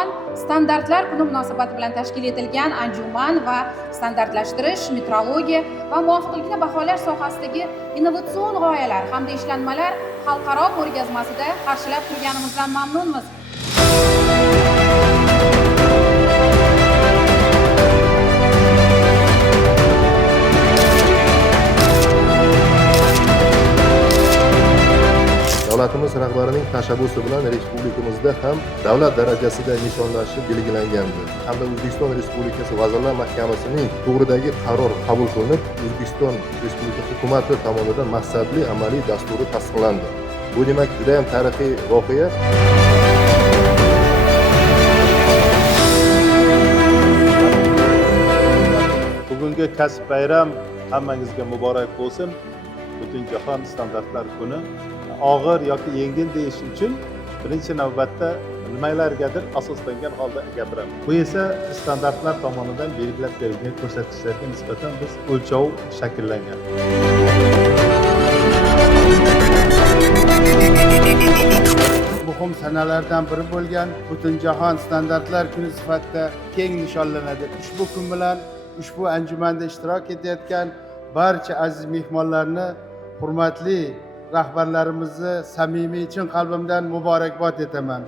Butunjahon standartlar kuni munosabati bilan tashkil etilgan anjuman va standartlashtirish, metrologiya va muvofiqlikni baholash sohasidagi innovatsion g'oyalar hamda ishlanmalar xalqaro ko'rgazmasida qarshilab turganimizdan mamnunmiz. Davlatimiz rahbarining tashabbusi bilan respublikamizda ham davlat darajasida nishonlanishi belgilangandi hamda O'zbekiston Respublikasi Vazirlar Mahkamasining to'g'ridagi qaror qabul qilinib, O'zbekiston Respublikasi hukumati tomonidan maqsadli amaliy dasturi tasdiqlandi. Bu demak juda ham tarixiy voqea. Bugungi kasb bayram hammangizga muborak bo'lsin. Butunjahon standartlar kuni og'ir yoki yengil deyish uchun birinchi navbatda nimalargadir asoslangan holda gapiramiz. Bu esa standartlar tomonidan belgilab berilgan ko'rsatkichlarga nisbatan biz o'lchov shakllangan. Muhim sanalardan biri bo'lgan Butunjahon standartlar kuni sifatida keng nishonlanadi. Ushbu kun bilan ushbu anjumanda ishtirok etayotgan barcha aziz mehmonlarni, hurmatli rahbarlarimizni samimiy chin qalbimdan muborakbod etaman.